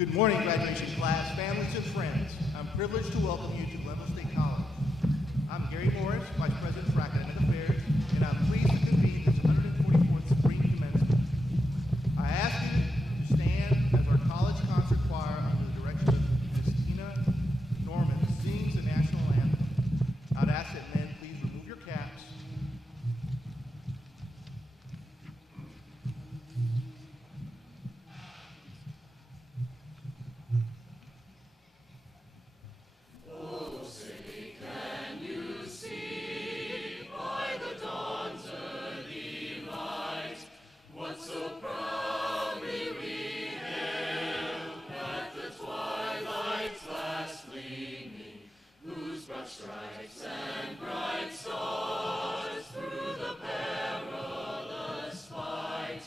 Good morning, graduation class, families, and friends. I'm privileged to welcome you to Glenville State College. I'm Gary Morris, Vice President for Academic Affairs, and I'm pleased to convene this 144th Spring Commencement. I ask you to stand as our college concert choir under the direction of Ms. Tina Norman sings the national anthem. I'd ask that men please remove your caps. Stripes and bright stars through the perilous fight.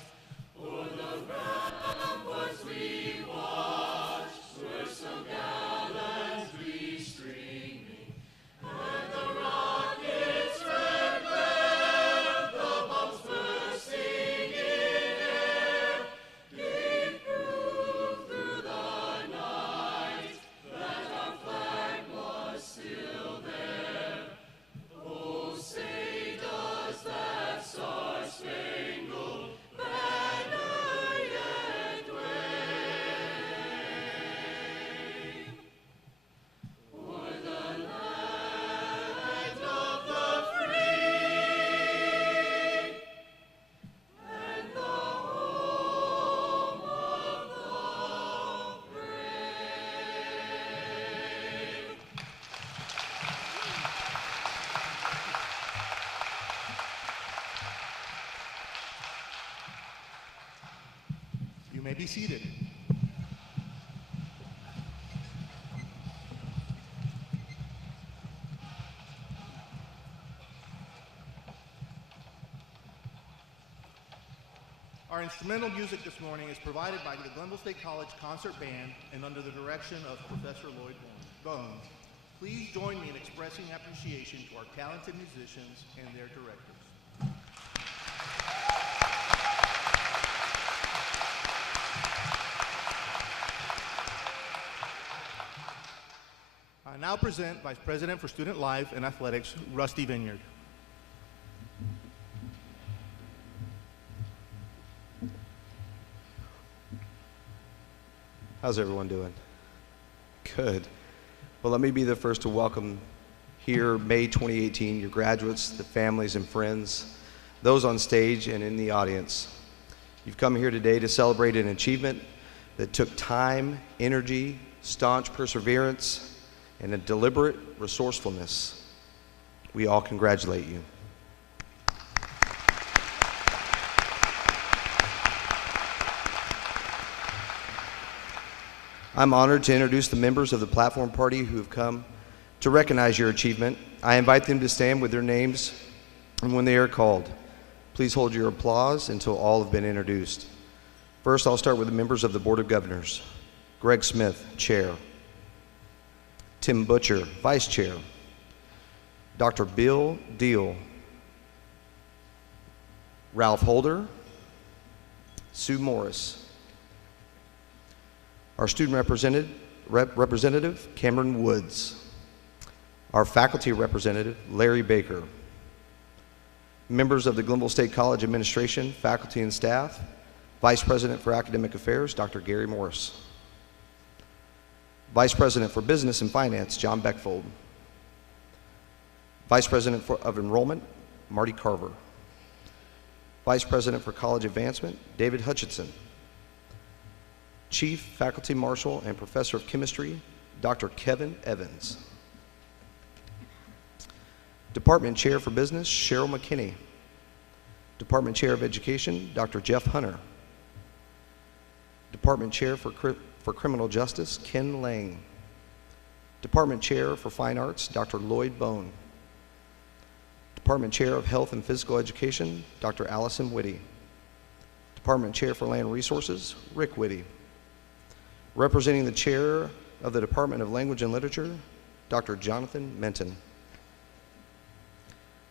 O'er the ramparts we watched were so gallantly streaming, and the rockets' red glare, the bombs bursting in air, gave proof through the night that our flag was still there. Oh, say does that star-spangled banner yet wave o'er the land of the free and the home of the brave? You may be seated. Our instrumental music this morning is provided by the Glenville State College Concert Band and under the direction of Professor Lloyd Bones. Please join me in expressing appreciation to our talented musicians and their directors. I now present Vice President for Student Life and Athletics, Rusty Vineyard. How's everyone doing? Good. Well, let me be the first to welcome here, May 2018, your graduates, the families and friends, those on stage and in the audience. You've come here today to celebrate an achievement that took time, energy, staunch perseverance, and a deliberate resourcefulness. We all congratulate you. I'm honored to introduce the members of the platform party who have come to recognize your achievement. I invite them to stand with their names and when they are called. Please hold your applause until all have been introduced. First, I'll start with the members of the Board of Governors. Greg Smith, Chair. Tim Butcher, Vice Chair. Dr. Bill Deal. Ralph Holder. Sue Morris. Our student representative, Cameron Woods. Our faculty representative, Larry Baker. Members of the Glenville State College Administration, faculty and staff, Vice President for Academic Affairs, Dr. Gary Morris. Vice President for Business and Finance, John Beckfold. Vice President of Enrollment, Marty Carver. Vice President for College Advancement, David Hutchinson. Chief Faculty Marshal and Professor of Chemistry, Dr. Kevin Evans. Department Chair for Business, Cheryl McKinney. Department Chair of Education, Dr. Jeff Hunter. Department Chair for Criminal Justice, Ken Lang. Department Chair for Fine Arts, Dr. Lloyd Bone. Department Chair of Health and Physical Education, Dr. Allison Whitty. Department Chair for Land Resources, Rick Whitty. Representing the Chair of the Department of Language and Literature, Dr. Jonathan Menton.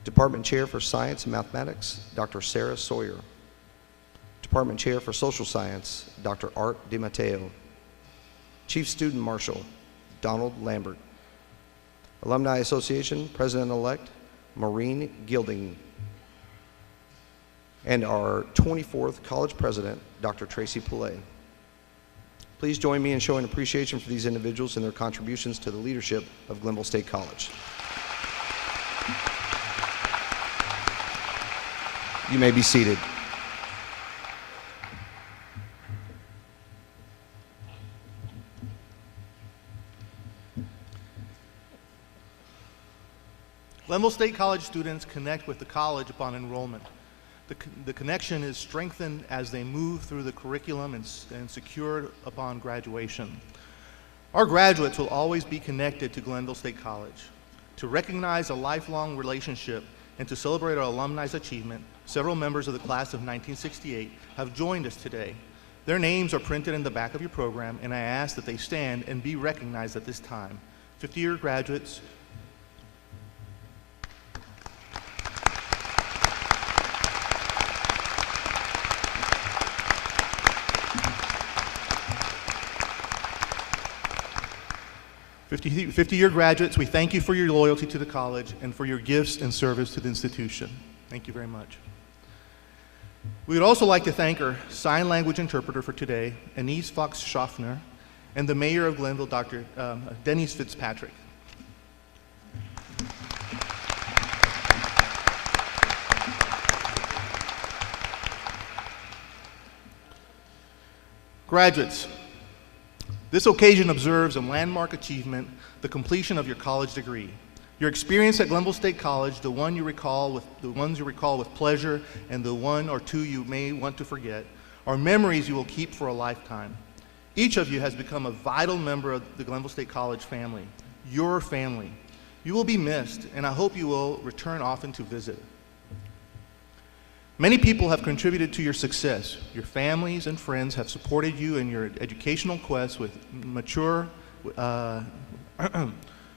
Department Chair for Science and Mathematics, Dr. Sarah Sawyer. Department Chair for Social Science, Dr. Art DiMatteo. Chief Student Marshal, Donald Lambert. Alumni Association President-elect, Maureen Gilding. And our 24th College President, Dr. Tracy Pillay. Please join me in showing appreciation for these individuals and their contributions to the leadership of Glenville State College. You may be seated. Glenville State College students connect with the college upon enrollment. The connection is strengthened as they move through the curriculum and secured upon graduation. Our graduates will always be connected to Glenville State College. To recognize a lifelong relationship and to celebrate our alumni's achievement, several members of the class of 1968 have joined us today. Their names are printed in the back of your program, and I ask that they stand and be recognized at this time. 50-year graduates, Fifty-year graduates, we thank you for your loyalty to the college and for your gifts and service to the institution. Thank you very much. We would also like to thank our sign language interpreter for today, Anise Fox-Schaffner, and the mayor of Glenville, Dr. Denise Fitzpatrick. Graduates, this occasion observes a landmark achievement, the completion of your college degree. Your experience at Glenville State College, the ones you recall with pleasure and the one or two you may want to forget, are memories you will keep for a lifetime. Each of you has become a vital member of the Glenville State College family, your family. You will be missed, and I hope you will return often to visit. Many people have contributed to your success. Your families and friends have supported you in your educational quest with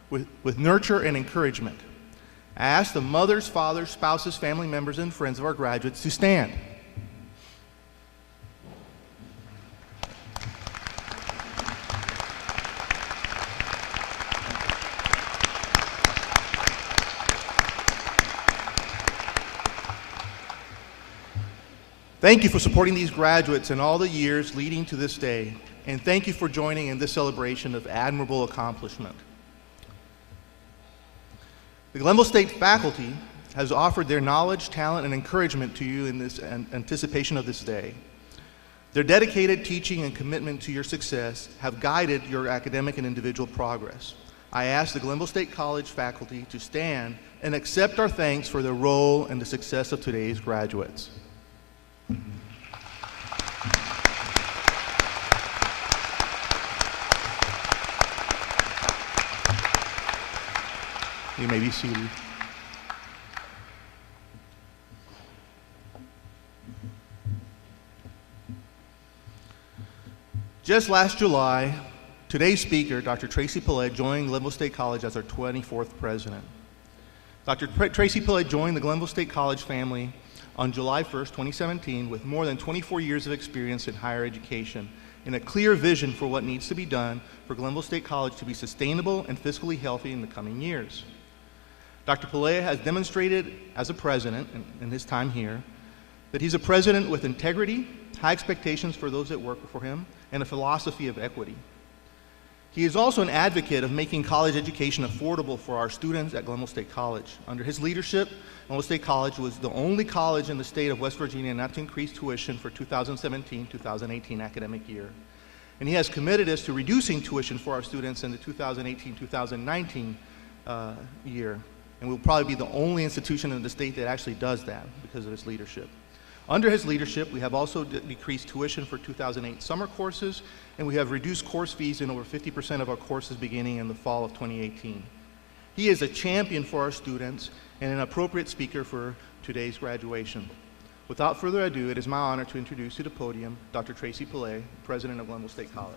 with nurture and encouragement. I ask the mothers, fathers, spouses, family members, and friends of our graduates to stand. Thank you for supporting these graduates in all the years leading to this day, and thank you for joining in this celebration of admirable accomplishment. The Glenville State faculty has offered their knowledge, talent, and encouragement to you in this anticipation of this day. Their dedicated teaching and commitment to your success have guided your academic and individual progress. I ask the Glenville State College faculty to stand and accept our thanks for their role in the success of today's graduates. You may be seated. Just last July, today's speaker, Dr. Tracy Pillay, joined Glenville State College as our 24th president. Dr. Tracy Pillay joined the Glenville State College family on July 1st, 2017, with more than 24 years of experience in higher education and a clear vision for what needs to be done for Glenville State College to be sustainable and fiscally healthy in the coming years. Dr. Pillay has demonstrated as a president in his time here that he's a president with integrity, high expectations for those that work for him, and a philosophy of equity. He is also an advocate of making college education affordable for our students at Glenville State College. Under his leadership, Glenville State College was the only college in the state of West Virginia not to increase tuition for 2017-2018 academic year. And he has committed us to reducing tuition for our students in the 2018-2019 year. And we'll probably be the only institution in the state that actually does that because of his leadership. Under his leadership, we have also decreased tuition for 2008 summer courses, and we have reduced course fees in over 50% of our courses beginning in the fall of 2018. He is a champion for our students and an appropriate speaker for today's graduation. Without further ado, it is my honor to introduce to the podium Dr. Tracy Pillay, President of Glenville State College.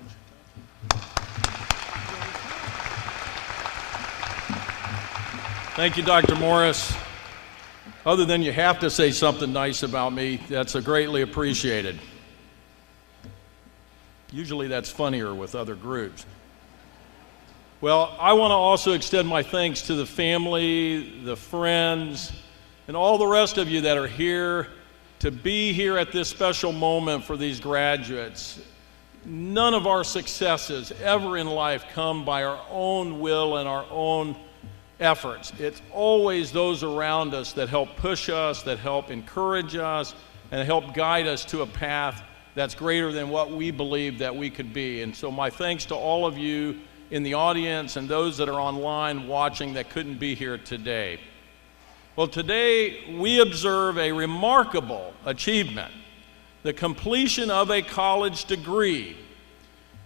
Thank you, Dr. Morris. Other than you have to say something nice about me, that's greatly appreciated. Usually that's funnier with other groups. Well, I want to also extend my thanks to the family, the friends, and all the rest of you that are here to be here at this special moment for these graduates. None of our successes ever in life come by our own will and our own efforts. It's always those around us that help push us, that help encourage us, and help guide us to a path that's greater than what we believe that we could be. And so my thanks to all of you in the audience and those that are online watching that couldn't be here today. Well, today we observe a remarkable achievement, the completion of a college degree.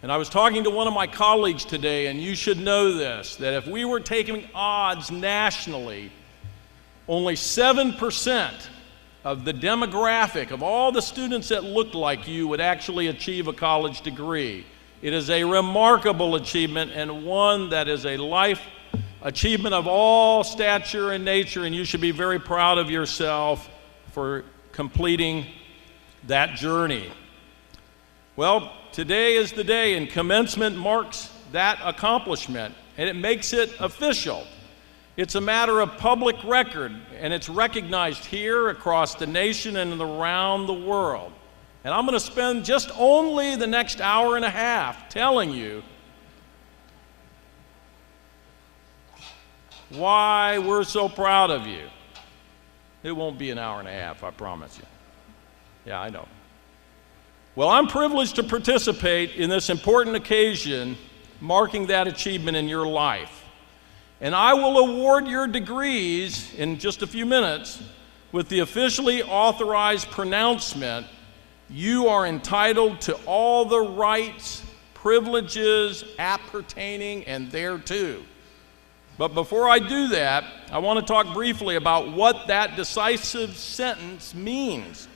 And I was talking to one of my colleagues today, and you should know this, that if we were taking odds nationally, only 7% of the demographic of all the students that looked like you would actually achieve a college degree. It is a remarkable achievement and one that is a life achievement of all stature and nature, and you should be very proud of yourself for completing that journey. Well, today is the day, and commencement marks that accomplishment, and it makes it official. It's a matter of public record, and it's recognized here across the nation and around the world. And I'm going to spend just only the next hour and a half telling you why we're so proud of you. It won't be an hour and a half, I promise you. Yeah, I know. Well, I'm privileged to participate in this important occasion marking that achievement in your life. And I will award your degrees in just a few minutes with the officially authorized pronouncement: you are entitled to all the rights, privileges appertaining and thereto. But before I do that, I want to talk briefly about what that decisive sentence means.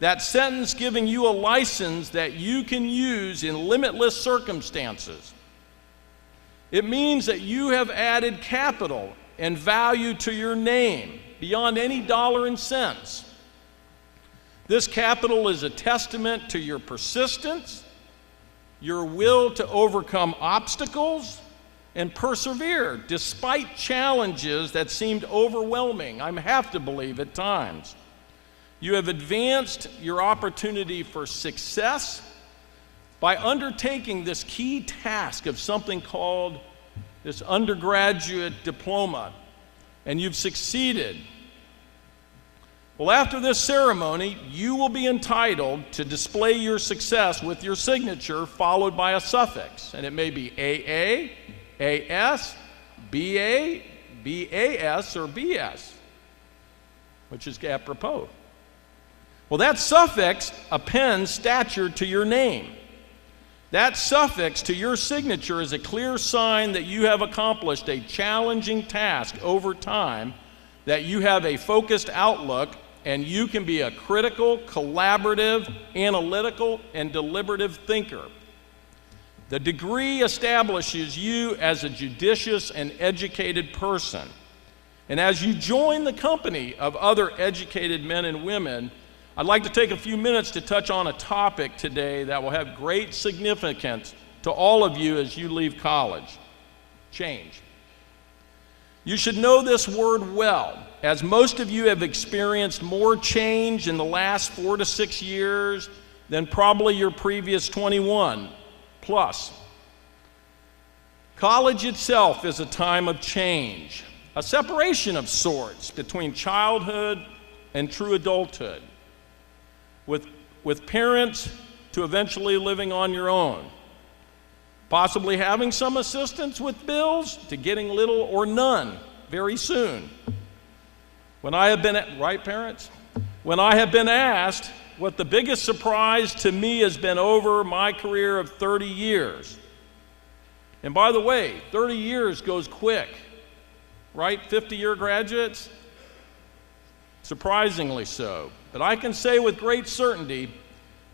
That sentence giving you a license that you can use in limitless circumstances. It means that you have added capital and value to your name beyond any dollar and cents. This capital is a testament to your persistence, your will to overcome obstacles, and persevere despite challenges that seemed overwhelming, I have to believe, at times. You have advanced your opportunity for success by undertaking this key task of something called this undergraduate diploma, and you've succeeded. Well, after this ceremony, you will be entitled to display your success with your signature followed by a suffix, and it may be AA, AS, BA, BAS, or BS, which is apropos. Well, that suffix appends stature to your name. That suffix to your signature is a clear sign that you have accomplished a challenging task over time, that you have a focused outlook, and you can be a critical, collaborative, analytical, and deliberative thinker. The degree establishes you as a judicious and educated person. And as you join the company of other educated men and women, I'd like to take a few minutes to touch on a topic today that will have great significance to all of you as you leave college: change. You should know this word well, as most of you have experienced more change in the last 4 to 6 years than probably your previous 21 plus. College itself is a time of change, a separation of sorts between childhood and true adulthood, with parents to eventually living on your own, possibly having some assistance with bills to getting little or none very soon. When I have been, right parents? When I have been asked what the biggest surprise to me has been over my career of 30 years. And by the way, 30 years goes quick, right? 50-year graduates? Surprisingly so. But I can say with great certainty,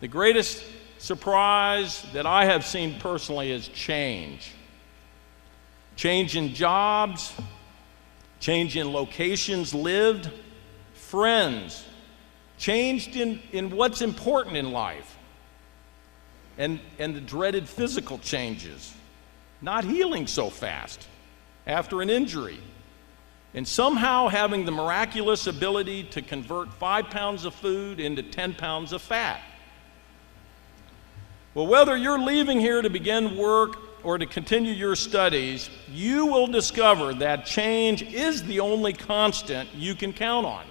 the greatest surprise that I have seen personally is change. Change in jobs, change in locations lived, friends, changed in what's important in life. and the dreaded physical changes, not healing so fast after an injury, and somehow having the miraculous ability to convert 5 pounds of food into 10 pounds of fat. Well, whether you're leaving here to begin work or to continue your studies, you will discover that change is the only constant you can count on.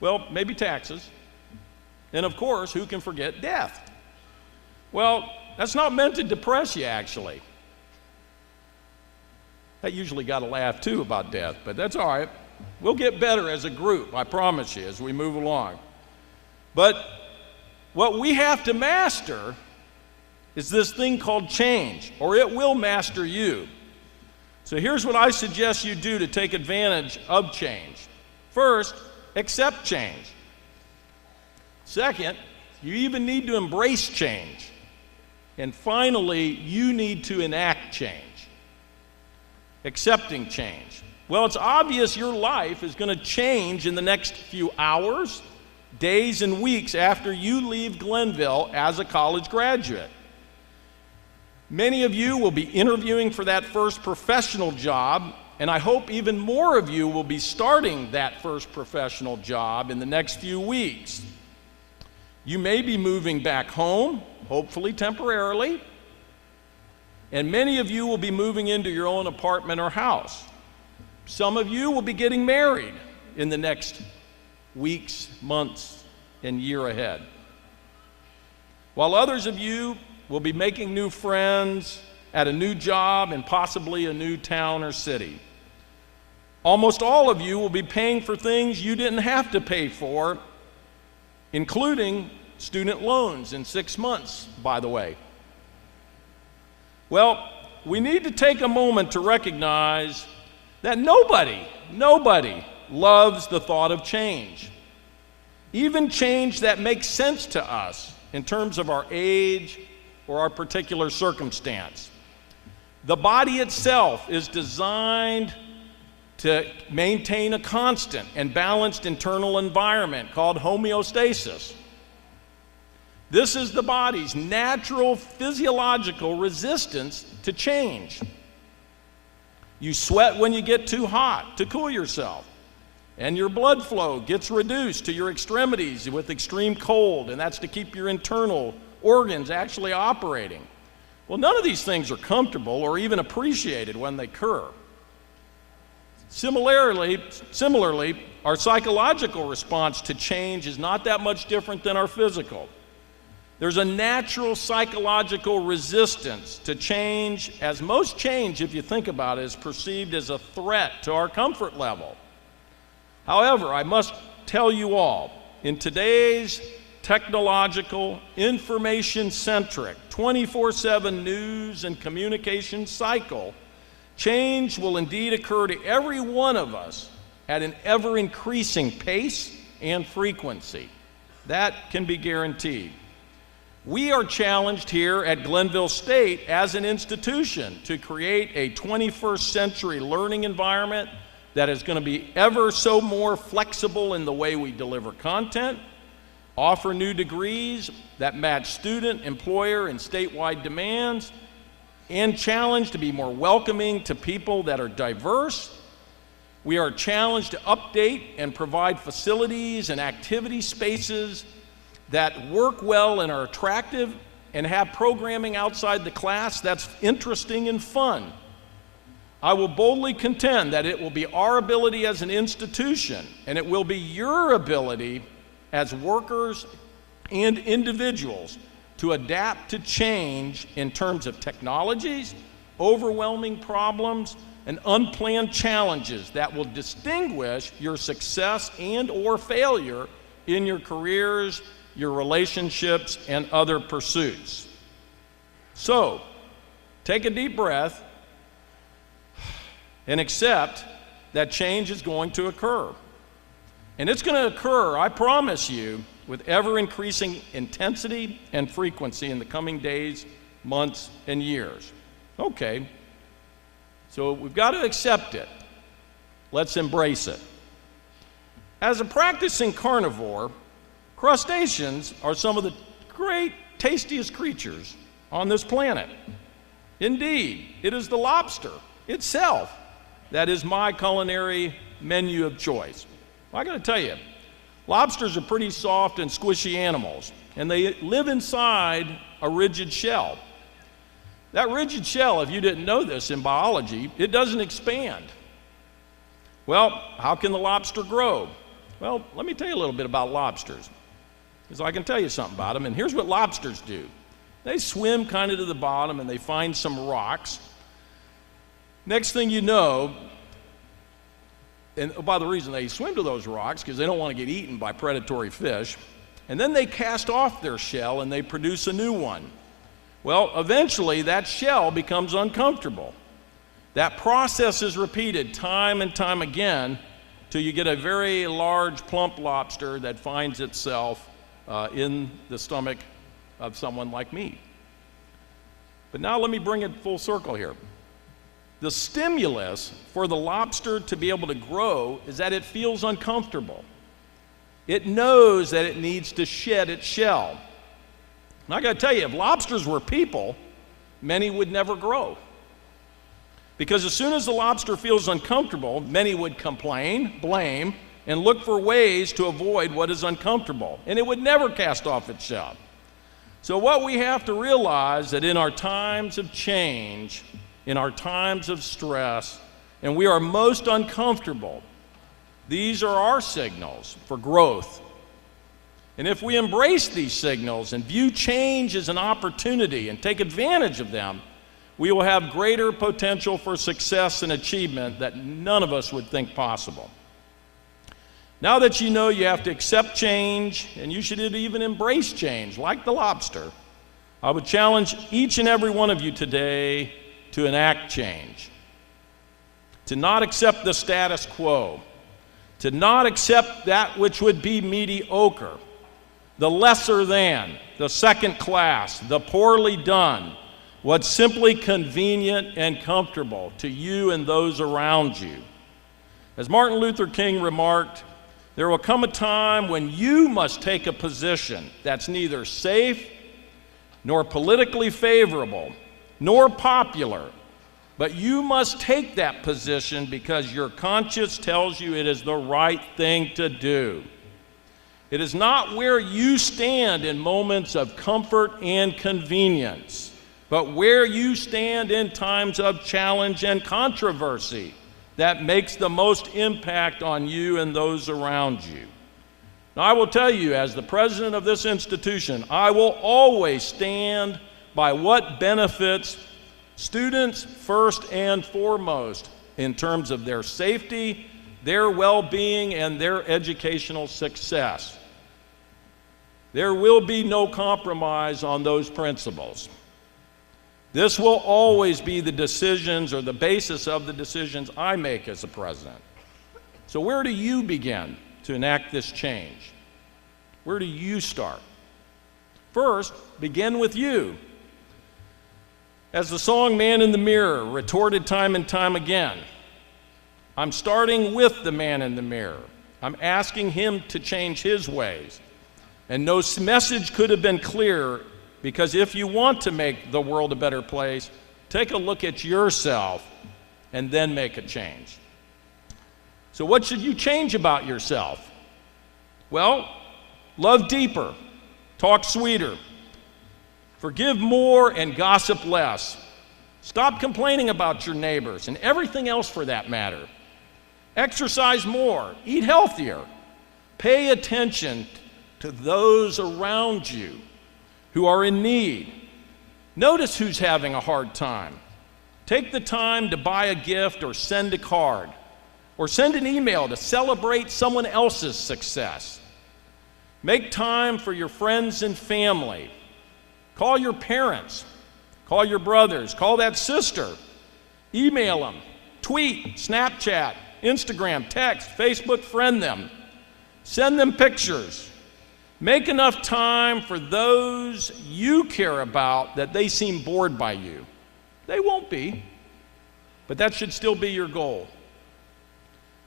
Well, maybe taxes. And of course, who can forget death? Well, that's not meant to depress you, actually. That usually got a laugh too about death, but that's all right. We'll get better as a group, I promise you, as we move along. But what we have to master is this thing called change, or it will master you. So here's what I suggest you do to take advantage of change. First, accept change. Second, you even need to embrace change. And finally, you need to enact change. Accepting change. Well, it's obvious your life is going to change in the next few hours, days, and weeks after you leave Glenville as a college graduate. Many of you will be interviewing for that first professional job, and I hope even more of you will be starting that first professional job in the next few weeks. You may be moving back home, hopefully temporarily, and many of you will be moving into your own apartment or house. Some of you will be getting married in the next weeks, months, and year ahead. While others of you will be making new friends at a new job and possibly a new town or city. Almost all of you will be paying for things you didn't have to pay for, including student loans in 6 months, by the way. Well, we need to take a moment to recognize that nobody loves the thought of change. Even change that makes sense to us in terms of our age or our particular circumstance. The body itself is designed to maintain a constant and balanced internal environment called homeostasis. This is the body's natural physiological resistance to change. You sweat when you get too hot to cool yourself, and your blood flow gets reduced to your extremities with extreme cold, and that's to keep your internal organs actually operating. Well, none of these things are comfortable or even appreciated when they occur. Similarly, our psychological response to change is not that much different than our physical. There's a natural psychological resistance to change, as most change, if you think about it, is perceived as a threat to our comfort level. However, I must tell you all, in today's technological, information-centric, 24/7 news and communication cycle, change will indeed occur to every one of us at an ever-increasing pace and frequency. That can be guaranteed. We are challenged here at Glenville State as an institution to create a 21st century learning environment that is going to be ever so more flexible in the way we deliver content, offer new degrees that match student, employer, and statewide demands, and challenged to be more welcoming to people that are diverse. We are challenged to update and provide facilities and activity spaces that work well and are attractive and have programming outside the class that's interesting and fun. I will boldly contend that it will be our ability as an institution, and it will be your ability as workers and individuals to adapt to change in terms of technologies, overwhelming problems, and unplanned challenges that will distinguish your success and or failure in your careers, your relationships, and other pursuits. So, take a deep breath and accept that change is going to occur. And it's going to occur, I promise you, with ever-increasing intensity and frequency in the coming days, months, and years. Okay, so we've got to accept it. Let's embrace it. As a practicing carnivore, crustaceans are some of the great tastiest creatures on this planet. Indeed, it is the lobster itself that is my culinary menu of choice. Well, I gotta tell you, lobsters are pretty soft and squishy animals, and they live inside a rigid shell. That rigid shell, if you didn't know this in biology, it doesn't expand. Well, how can the lobster grow? Well, let me tell you a little bit about lobsters, because I can tell you something about them, and here's what lobsters do. They swim kind of to the bottom and they find some rocks. Next thing you know, and by the reason they swim to those rocks, because they don't want to get eaten by predatory fish, and then they cast off their shell and they produce a new one. Well, eventually that shell becomes uncomfortable. That process is repeated time and time again till you get a very large, plump lobster that finds itself in the stomach of someone like me. But now let me bring it full circle here. The stimulus for the lobster to be able to grow is that it feels uncomfortable. It knows that it needs to shed its shell. And I gotta tell you, if lobsters were people, many would never grow. Because as soon as the lobster feels uncomfortable, many would complain, blame, and look for ways to avoid what is uncomfortable. And it would never cast off its shell. So what we have to realize that in our times of change, in our times of stress, and we are most uncomfortable, these are our signals for growth. And if we embrace these signals and view change as an opportunity and take advantage of them, we will have greater potential for success and achievement that none of us would think possible. Now that you know you have to accept change, and you should even embrace change, like the lobster, I would challenge each and every one of you today to enact change, to not accept the status quo, to not accept that which would be mediocre, the lesser than, the second class, the poorly done, what's simply convenient and comfortable to you and those around you. As Martin Luther King remarked, there will come a time when you must take a position that's neither safe, nor politically favorable, nor popular, but you must take that position because your conscience tells you it is the right thing to do. It is not where you stand in moments of comfort and convenience, but where you stand in times of challenge and controversy that makes the most impact on you and those around you. Now, I will tell you, as the president of this institution, I will always stand by what benefits students first and foremost in terms of their safety, their well-being, and their educational success. There will be no compromise on those principles. This will always be the decisions or the basis of the decisions I make as a president. So where do you begin to enact this change? Where do you start? First, begin with you. As the song Man in the Mirror retorted time and time again, I'm starting with the man in the mirror. I'm asking him to change his ways. And no message could have been clearer, because if you want to make the world a better place, take a look at yourself and then make a change. So what should you change about yourself? Well, love deeper, talk sweeter, forgive more, and gossip less. Stop complaining about your neighbors and everything else for that matter. Exercise more, eat healthier, pay attention to those around you who are in need. Notice who's having a hard time. Take the time to buy a gift or send a card, or send an email to celebrate someone else's success. Make time for your friends and family. Call your parents, call your brothers, call that sister, email them, tweet, Snapchat, Instagram, text, Facebook, friend them. Send them pictures. Make enough time for those you care about that they seem bored by you. They won't be, but that should still be your goal.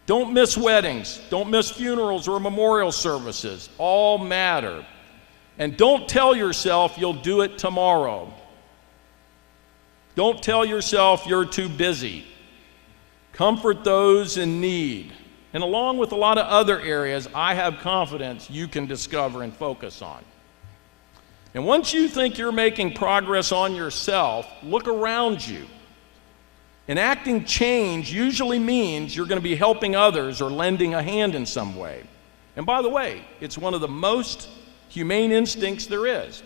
Don't miss weddings. Don't miss funerals or memorial services. All matter. And don't tell yourself you'll do it tomorrow. Don't tell yourself you're too busy. Comfort those in need. And along with a lot of other areas, I have confidence you can discover and focus on. And once you think you're making progress on yourself, look around you. Enacting change usually means you're going to be helping others or lending a hand in some way. And by the way, it's one of the most humane instincts there is.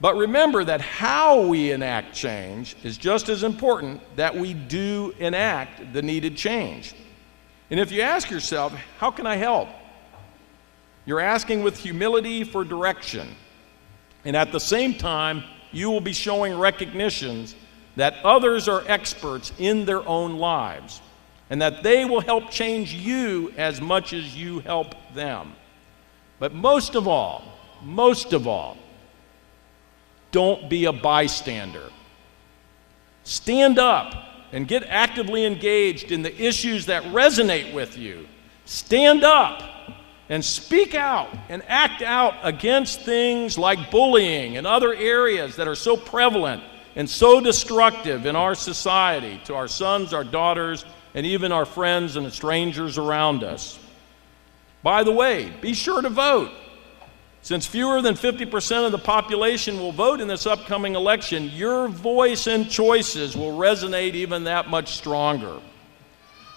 But remember that how we enact change is just as important that we do enact the needed change. And if you ask yourself, how can I help? You're asking with humility for direction. And at the same time, you will be showing recognitions that others are experts in their own lives and that they will help change you as much as you help them. But most of all, don't be a bystander. Stand up and get actively engaged in the issues that resonate with you. Stand up and speak out and act out against things like bullying and other areas that are so prevalent and so destructive in our society to our sons, our daughters, and even our friends and the strangers around us. By the way, be sure to vote. Since fewer than 50% of the population will vote in this upcoming election, your voice and choices will resonate even that much stronger.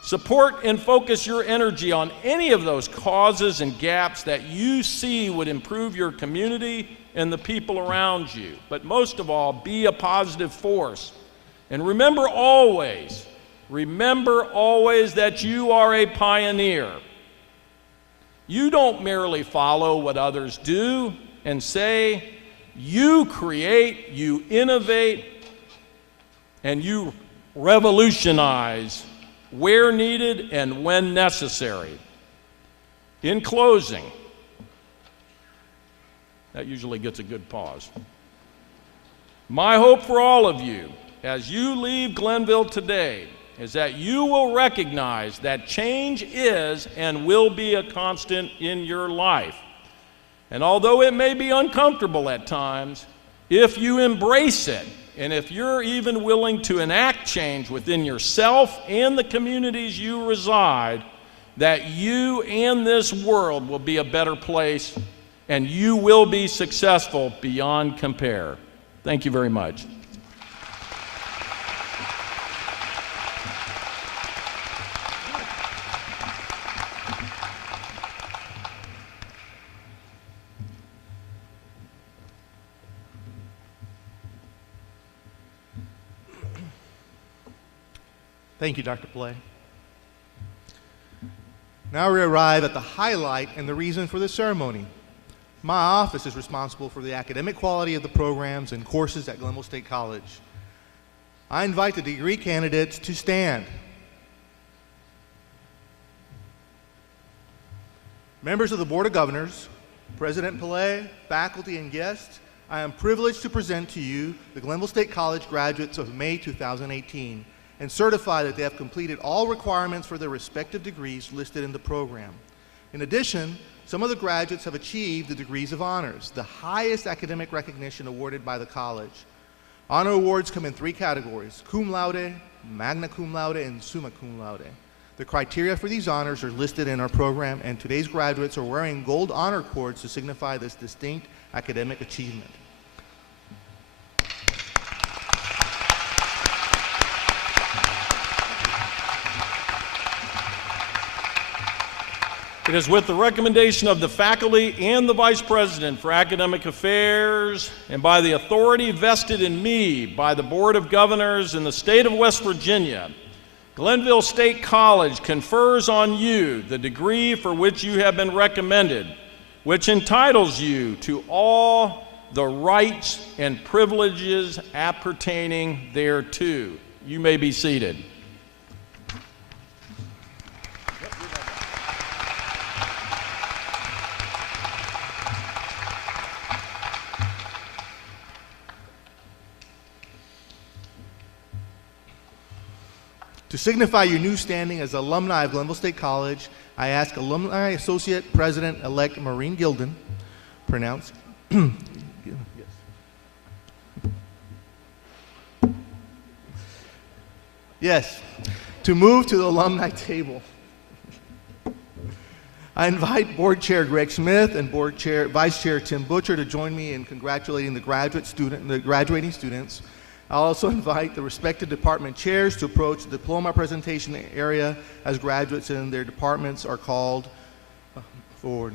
Support and focus your energy on any of those causes and gaps that you see would improve your community and the people around you. But most of all, be a positive force. And remember always that you are a pioneer. You don't merely follow what others do and say. You create, you innovate, and you revolutionize where needed and when necessary. In closing, that usually gets a good pause. My hope for all of you as you leave Glenville today is that you will recognize that change is and will be a constant in your life. And although it may be uncomfortable at times, if you embrace it, and if you're even willing to enact change within yourself and the communities you reside, that you and this world will be a better place, and you will be successful beyond compare. Thank you very much. Thank you, Dr. Play. Now we arrive at the highlight and the reason for the ceremony. My office is responsible for the academic quality of the programs and courses at Glenville State College. I invite the degree candidates to stand. Members of the Board of Governors, President Pillay, faculty, and guests, I am privileged to present to you the Glenville State College graduates of May 2018 and certify that they have completed all requirements for their respective degrees listed in the program. In addition, some of the graduates have achieved the degrees of honors, the highest academic recognition awarded by the college. Honor awards come in 3 categories: cum laude, magna cum laude, and summa cum laude. The criteria for these honors are listed in our program, and today's graduates are wearing gold honor cords to signify this distinct academic achievement. It is with the recommendation of the faculty and the Vice President for Academic Affairs, and by the authority vested in me by the Board of Governors in the state of West Virginia, Glenville State College confers on you the degree for which you have been recommended, which entitles you to all the rights and privileges appertaining thereto. You may be seated. To signify your new standing as alumni of Glenville State College, I ask Alumni Associate President-elect Maureen Gilden, pronounced, Yes, to move to the alumni table. I invite Board Chair Greg Smith and Vice Chair Tim Butcher to join me in congratulating the graduating students. I'll also invite the respective department chairs to approach the diploma presentation area as graduates in their departments are called forward.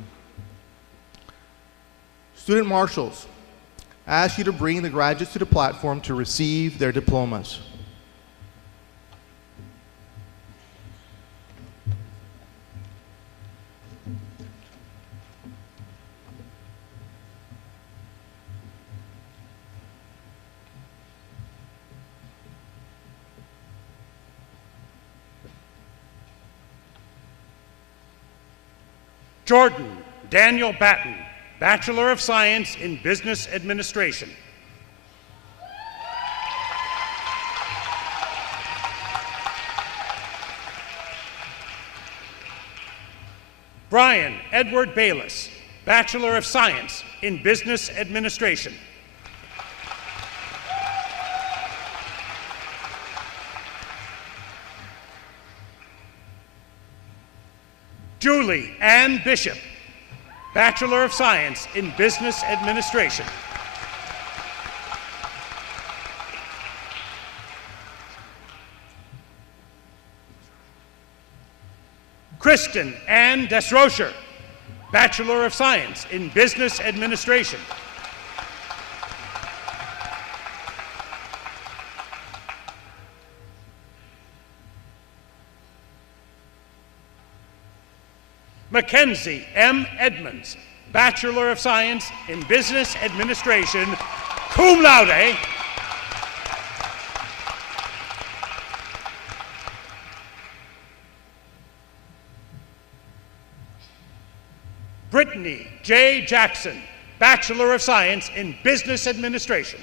Student marshals, I ask you to bring the graduates to the platform to receive their diplomas. Jordan Daniel Batten, Bachelor of Science in Business Administration. Brian Edward Bayless, Bachelor of Science in Business Administration. Julie Ann Bishop, Bachelor of Science in Business Administration. Kristen Ann Desrocher, Bachelor of Science in Business Administration. Mackenzie M. Edmonds, Bachelor of Science in Business Administration, cum laude. Brittany J. Jackson, Bachelor of Science in Business Administration.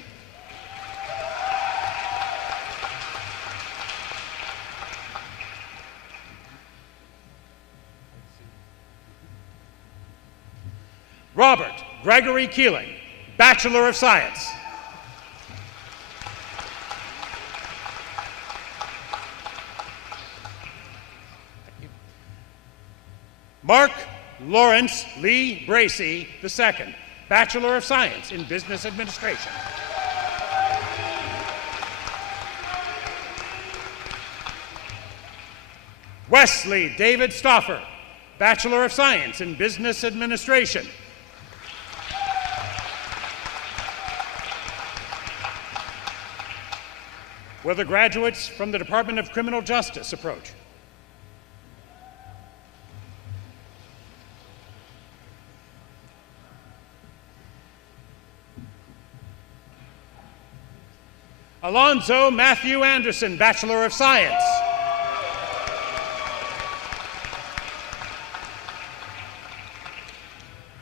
Robert Gregory Keeling, Bachelor of Science. Mark Lawrence Lee Bracey II, Bachelor of Science in Business Administration. Wesley David Stoffer, Bachelor of Science in Business Administration. Will the graduates from the Department of Criminal Justice approach? Alonzo Matthew Anderson, Bachelor of Science.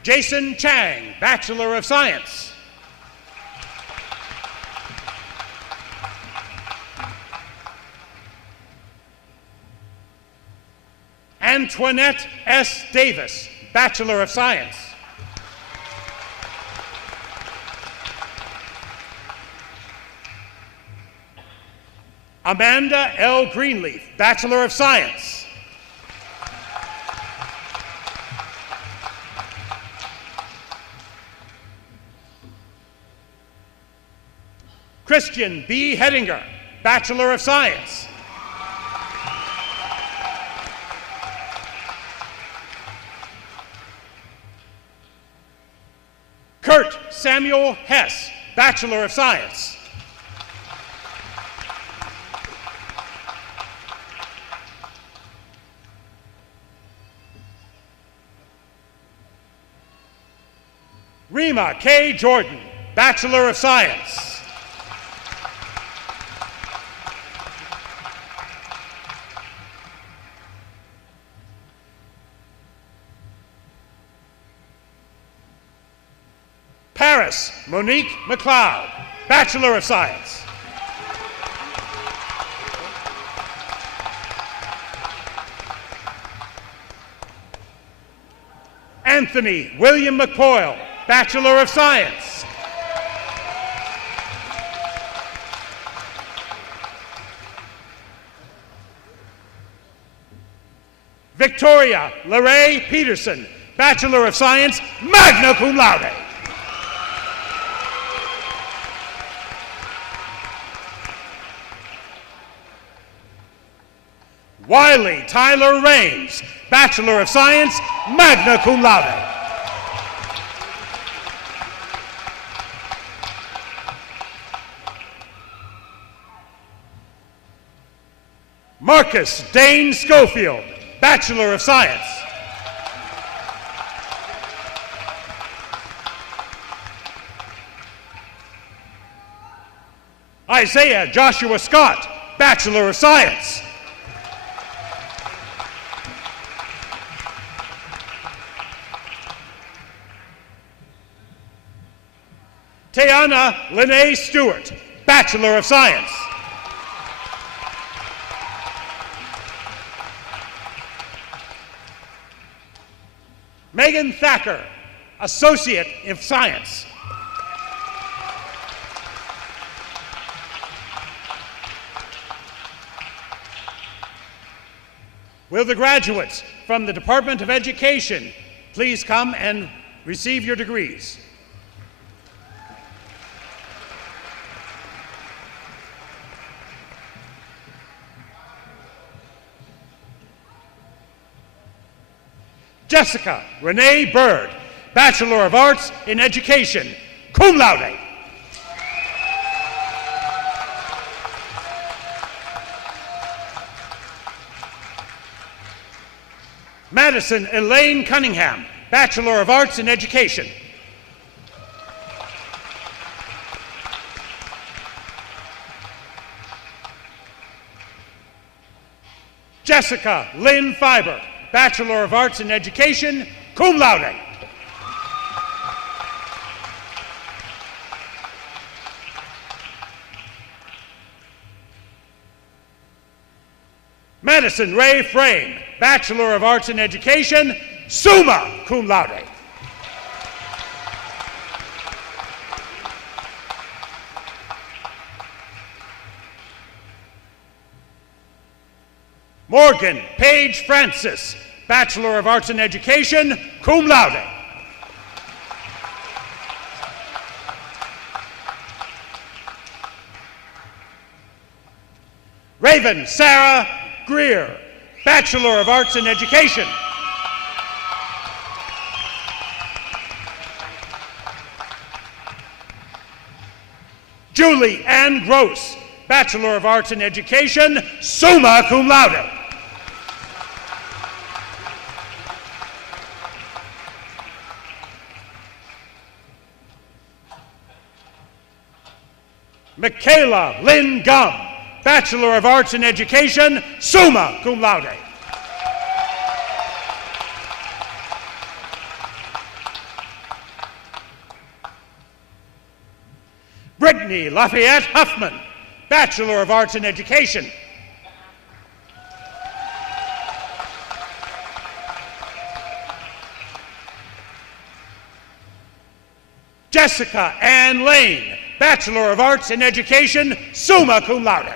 Jason Chang, Bachelor of Science. Antoinette S. Davis, Bachelor of Science. Amanda L. Greenleaf, Bachelor of Science. Christian B. Hedinger, Bachelor of Science. Kurt Samuel Hess, Bachelor of Science. Rima K. Jordan, Bachelor of Science. Paris Monique McLeod, Bachelor of Science. Anthony William McPoyle, Bachelor of Science. Victoria LaRae Peterson, Bachelor of Science, magna cum laude. Wiley Tyler Raines, Bachelor of Science, magna cum laude. Marcus Dane Schofield, Bachelor of Science. Isaiah Joshua Scott, Bachelor of Science. Tayana Lene Stewart, Bachelor of Science. Megan Thacker, Associate of Science. Will the graduates from the Department of Education please come and receive your degrees? Jessica Renee Bird, Bachelor of Arts in Education, cum laude. Madison Elaine Cunningham, Bachelor of Arts in Education. Jessica Lynn Fiber, Bachelor of Arts in Education, cum laude. Madison Ray Frame, Bachelor of Arts in Education, summa cum laude. Morgan Paige Francis, Bachelor of Arts in Education, cum laude. Raven Sarah Greer, Bachelor of Arts in Education. Julie Ann Gross, Bachelor of Arts in Education, summa cum laude. Michaela Lynn Gum, Bachelor of Arts in Education, summa cum laude. Brittany Lafayette Huffman, Bachelor of Arts in Education. Jessica Ann Lane, Bachelor of Arts in Education, summa cum laude.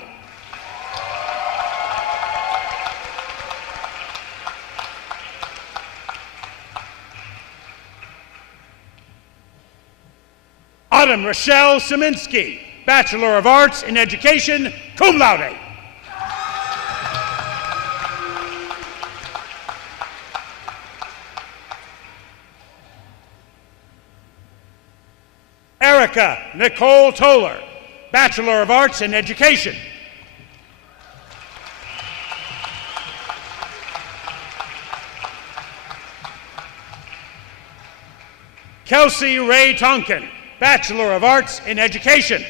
Autumn Rochelle Szyminski, Bachelor of Arts in Education, cum laude. Erica Nicole Toller, Bachelor of Arts in Education. Kelsey Ray Tonkin, Bachelor of Arts in Education.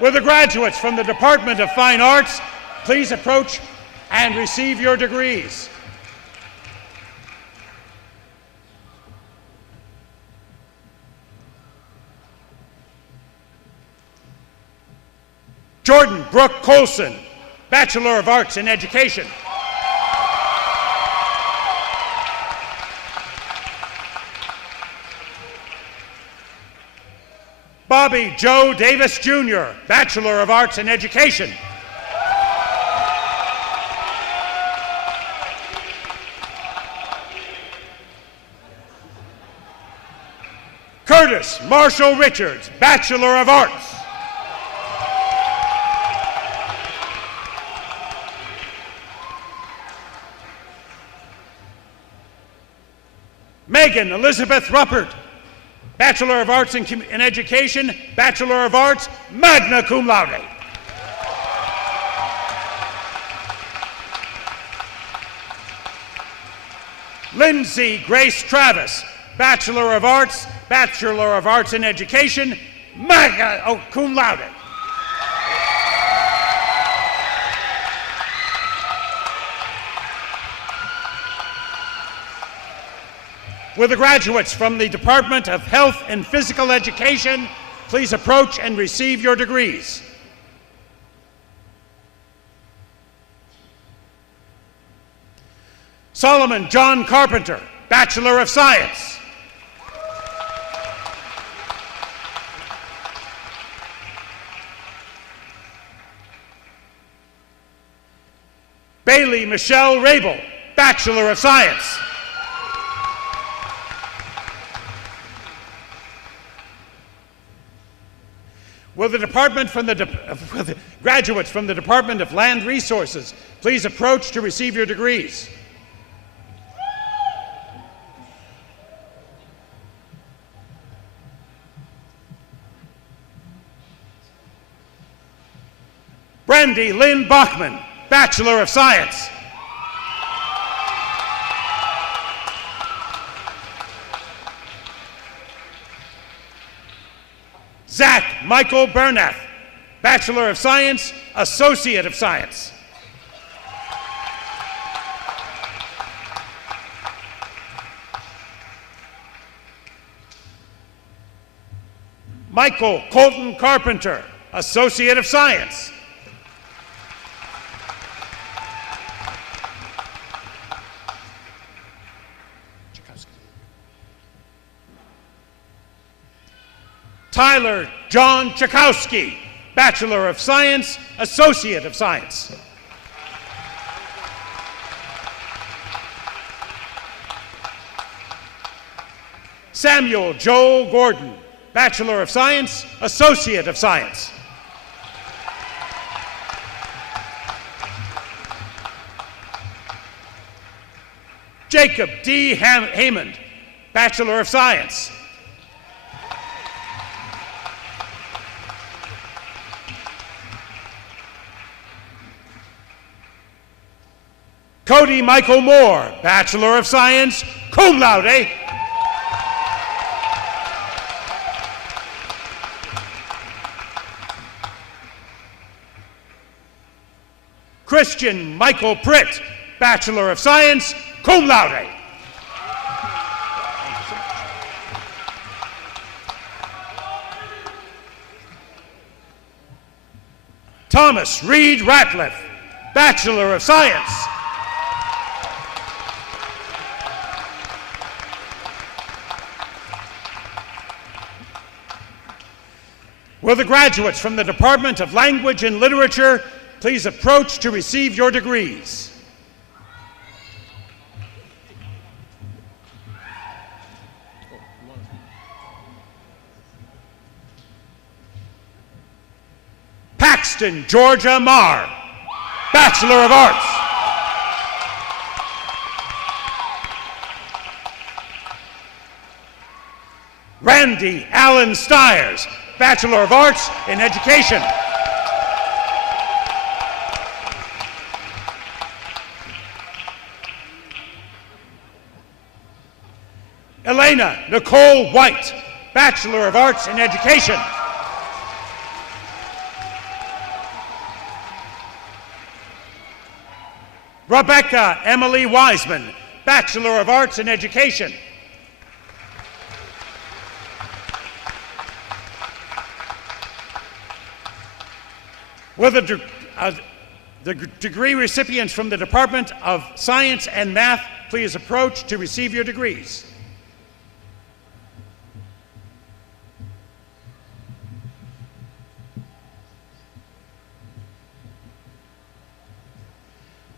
Will the graduates from the Department of Fine Arts please approach and receive your degrees? Jordan Brooke Colson, Bachelor of Arts in Education. Bobby Joe Davis, Jr., Bachelor of Arts in Education. Curtis Marshall Richards, Bachelor of Arts. Megan Elizabeth Ruppert, Bachelor of Arts in Education, Bachelor of Arts, magna cum laude. Lindsay Grace Travis, Bachelor of Arts in Education, magna cum laude. Will the graduates from the Department of Health and Physical Education please approach and receive your degrees? Solomon John Carpenter, Bachelor of Science. Bailey Michelle Rabel, Bachelor of Science. Will the graduates from the Department of Land Resources please approach to receive your degrees? Brandy Lynn Bachman, Bachelor of Science. Zach Michael Bernath, Bachelor of Science, Associate of Science. Michael Colton Carpenter, Associate of Science. Tyler John Chakowski, Bachelor of Science, Associate of Science. Samuel Joel Gordon, Bachelor of Science, Associate of Science. Jacob D. Haymond, Bachelor of Science. Cody Michael Moore, Bachelor of Science, cum laude. Christian Michael Pritt, Bachelor of Science, cum laude. Thomas Reed Ratliff, Bachelor of Science. Will the graduates from the Department of Language and Literature please approach to receive your degrees? Paxton Georgia Marr, Bachelor of Arts. Randy Allen Stiers, Bachelor of Arts in Education. Elena Nicole White, Bachelor of Arts in Education. Rebecca Emily Wiseman, Bachelor of Arts in Education. The degree recipients from the Department of Science and Math, please approach to receive your degrees.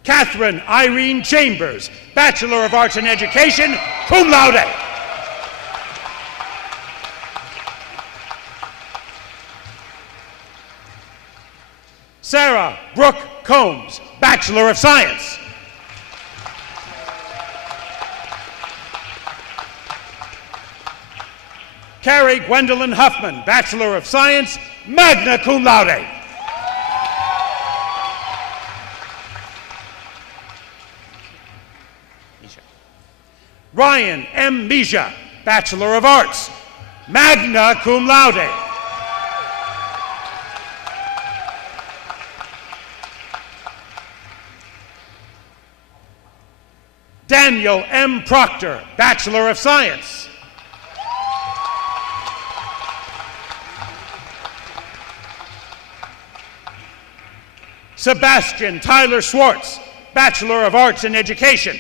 Catherine Irene Chambers, Bachelor of Arts in Education, cum laude. Sarah Brooke Combs, Bachelor of Science. Carrie Gwendolyn Huffman, Bachelor of Science, magna cum laude. Ryan M. Misha, Bachelor of Arts, magna cum laude. Daniel M. Proctor, Bachelor of Science. Sebastian Tyler Schwartz, Bachelor of Arts in Education.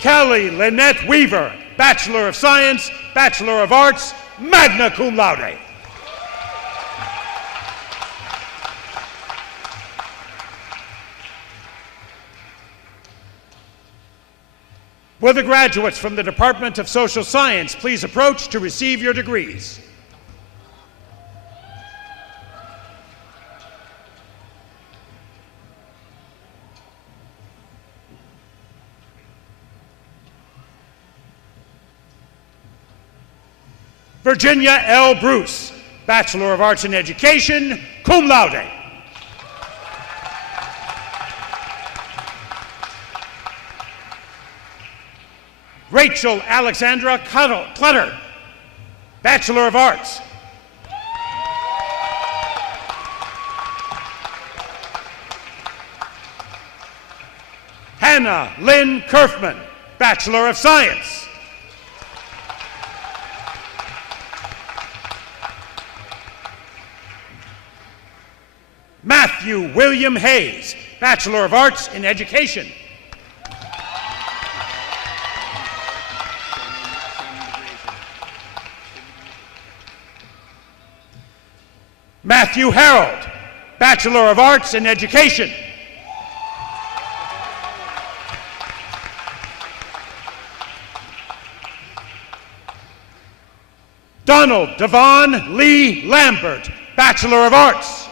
Kelly Lynette Weaver, Bachelor of Science, Bachelor of Arts, magna cum laude. Will the graduates from the Department of Social Science please approach to receive your degrees? Virginia L. Bruce, Bachelor of Arts in Education, cum laude. Rachel Alexandra Clutter, Bachelor of Arts. Hannah Lynn Kerfman, Bachelor of Science. Matthew William Hayes, Bachelor of Arts in Education. Matthew Harold, Bachelor of Arts in Education. Donald Devon Lee Lambert, Bachelor of Arts.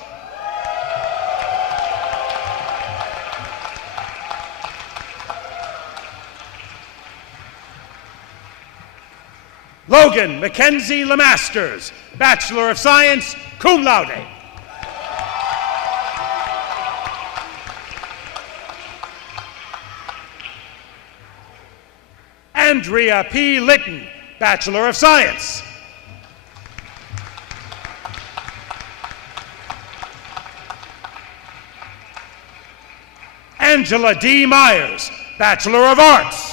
Logan Mackenzie Lemasters, Bachelor of Science, cum laude. Andrea P. Litton, Bachelor of Science. Angela D. Myers, Bachelor of Arts.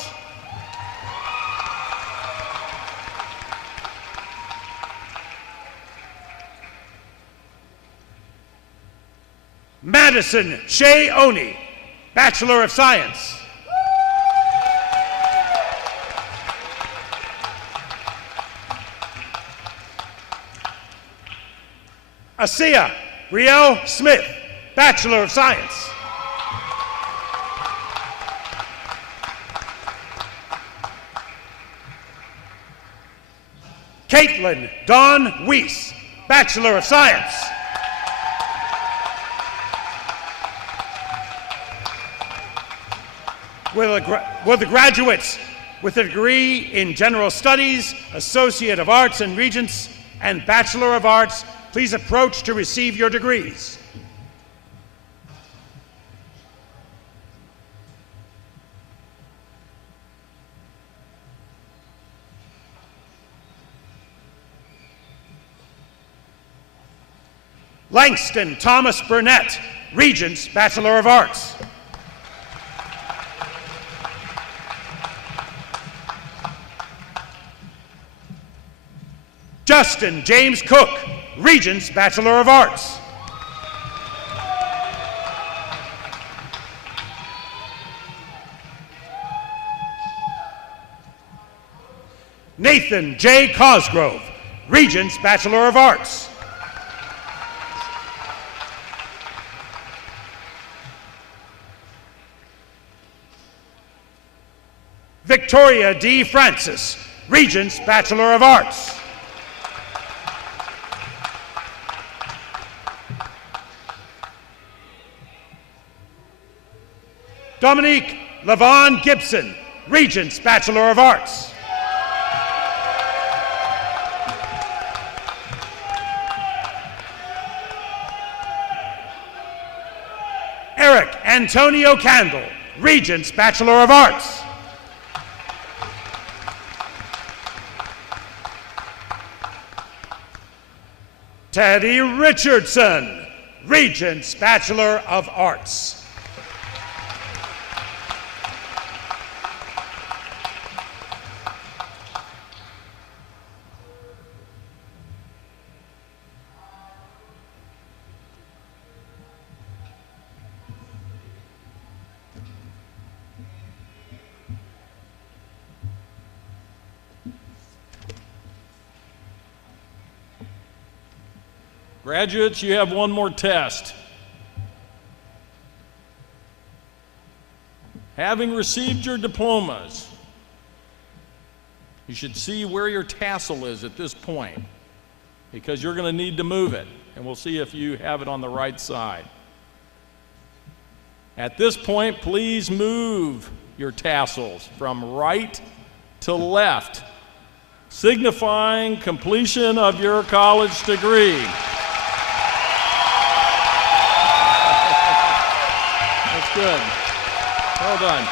Madison Shea Oney, Bachelor of Science. Asiya Riel Smith, Bachelor of Science. Caitlin Dawn Weiss, Bachelor of Science. Will the graduates with a degree in General Studies, Associate of Arts and Regents, and Bachelor of Arts please approach to receive your degrees? Langston Thomas Burnett, Regents, Bachelor of Arts. Justin James Cook, Regents Bachelor of Arts. Nathan J. Cosgrove, Regents Bachelor of Arts. Victoria D. Francis, Regents Bachelor of Arts. Dominique Lavon Gibson, Regents Bachelor of Arts. Eric Antonio Candle, Regents Bachelor of Arts. Teddy Richardson, Regents Bachelor of Arts. Graduates, you have one more test. Having received your diplomas, you should see where your tassel is at this point, because you're going to need to move it, and we'll see if you have it on the right side. At this point, please move your tassels from right to left, signifying completion of your college degree. Good. Well done.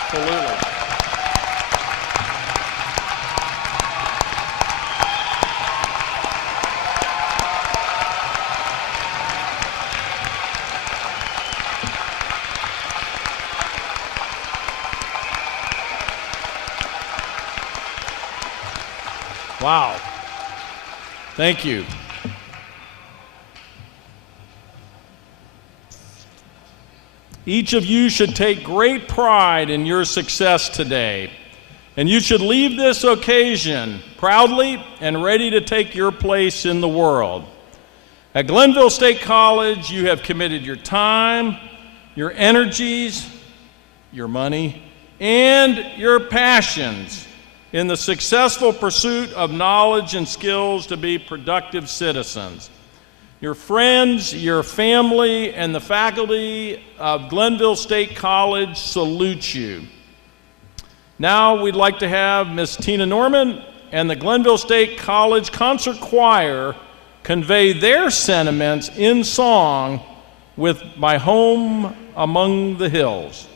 Absolutely. Wow. Thank you. Each of you should take great pride in your success today, and you should leave this occasion proudly and ready to take your place in the world. At Glenville State College, you have committed your time, your energies, your money, and your passions in the successful pursuit of knowledge and skills to be productive citizens. Your friends, your family, and the faculty of Glenville State College salute you. Now we'd like to have Miss Tina Norman and the Glenville State College Concert Choir convey their sentiments in song with "My Home Among the Hills."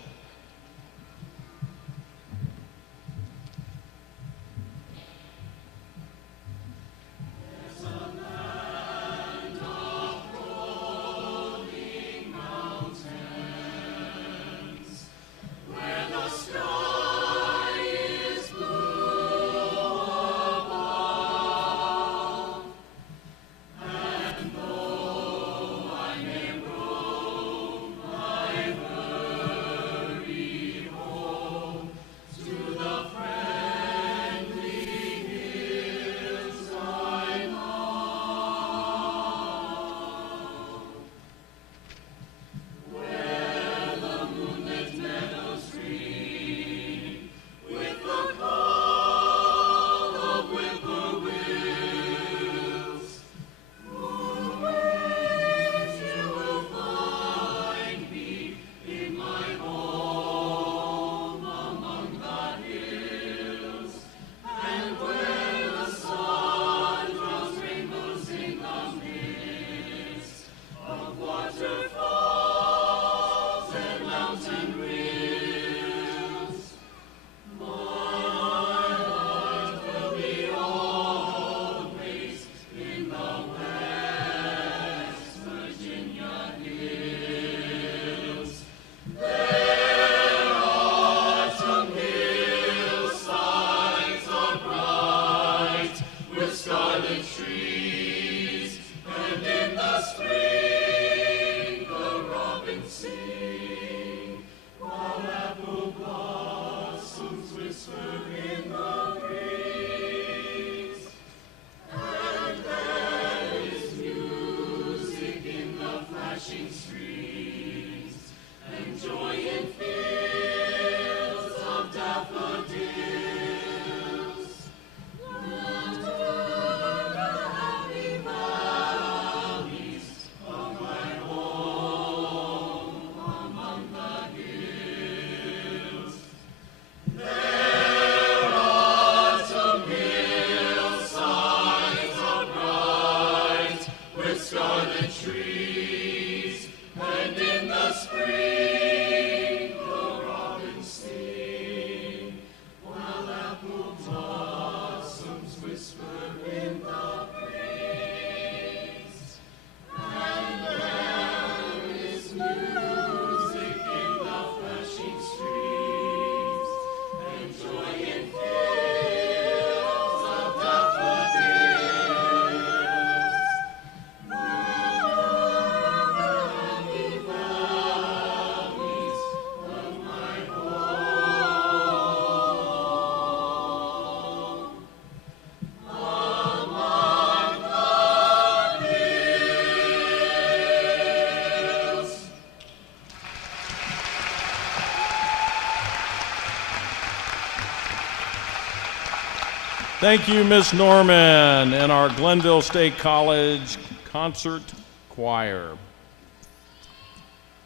Thank you, Miss Norman, and our Glenville State College Concert Choir.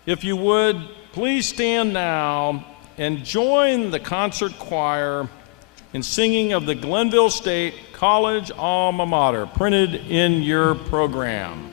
If you would, please stand now and join the concert choir in singing of the Glenville State College alma mater, printed in your program.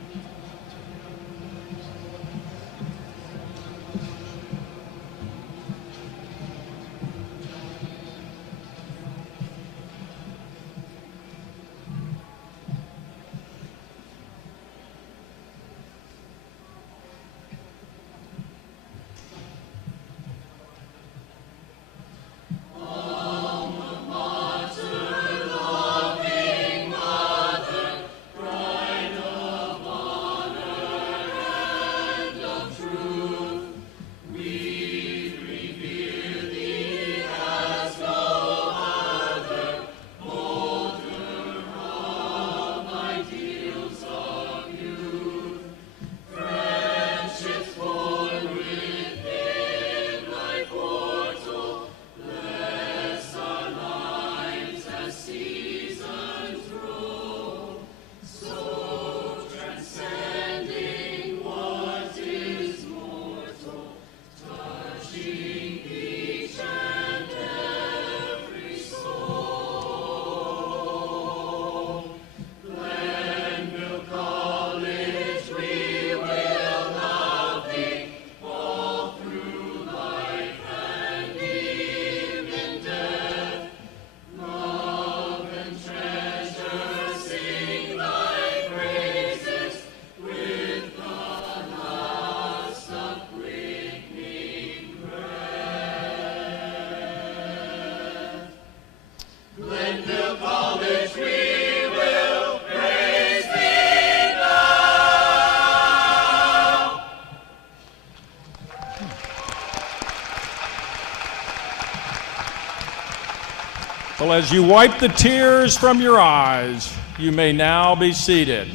Well, as you wipe the tears from your eyes, you may now be seated.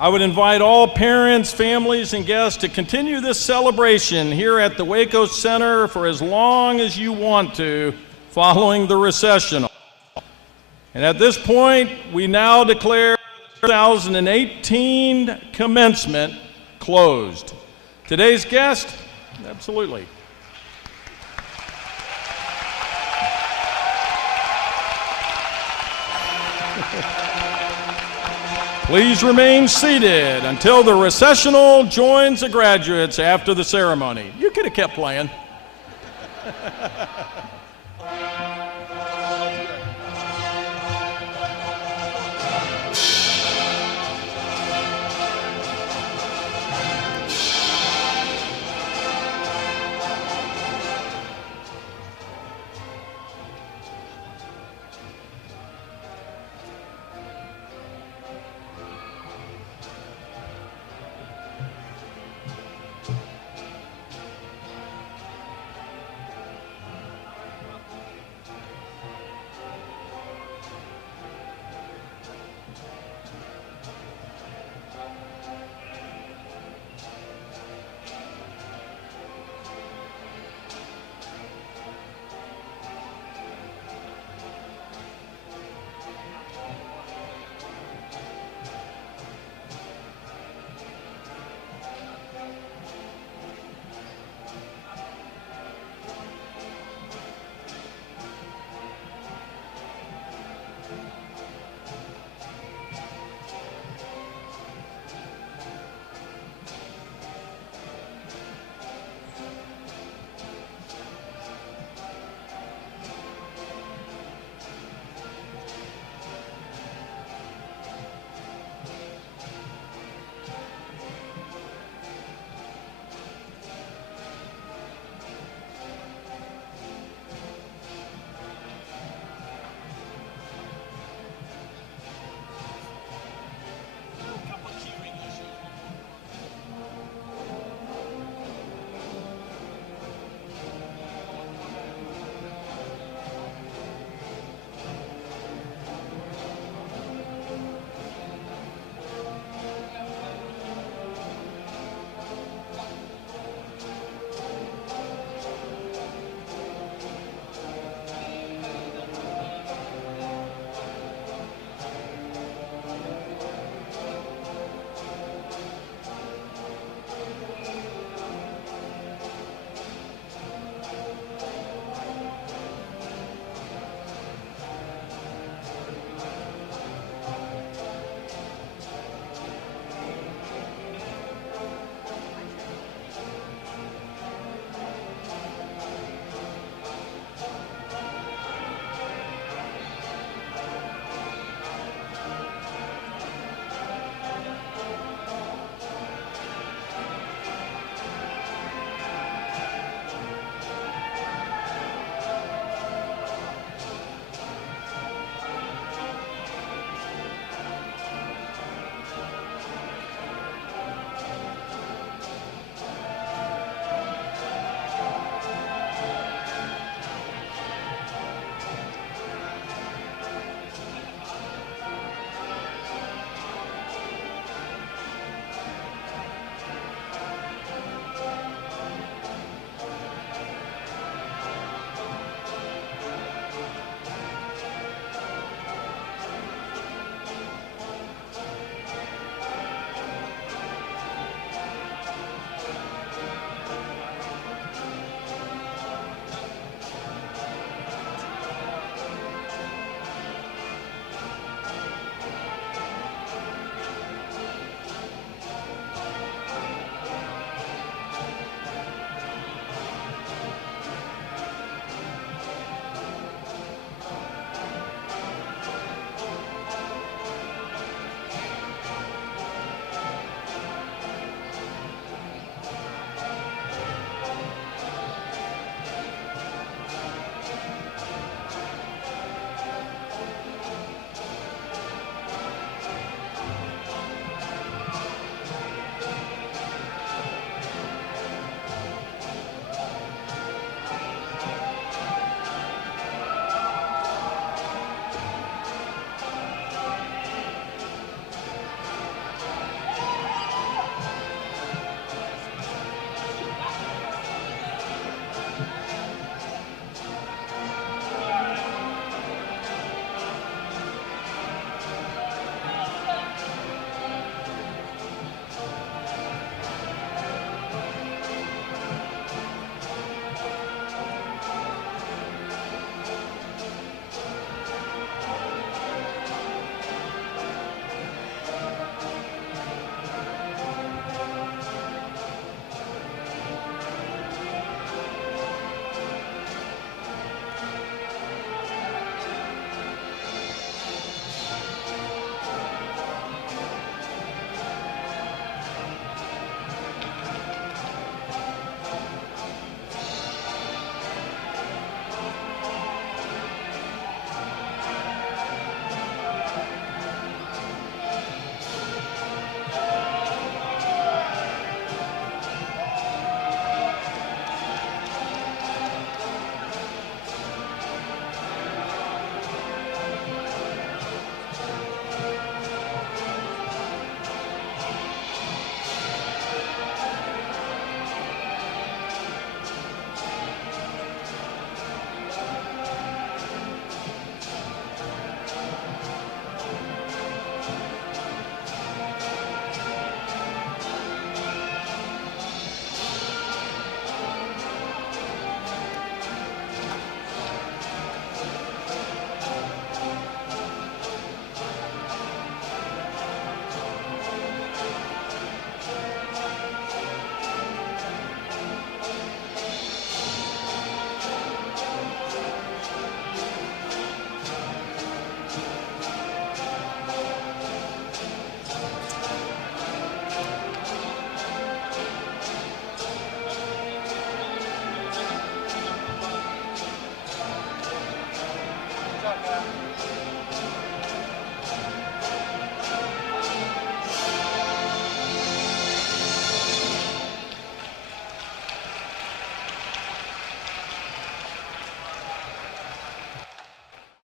I would invite all parents, families, and guests to continue this celebration here at the Waco Center for as long as you want to, following the recessional. And at this point, we now declare 2018 commencement closed. Today's guest, absolutely. Please remain seated until the recessional joins the graduates after the ceremony. You could have kept playing.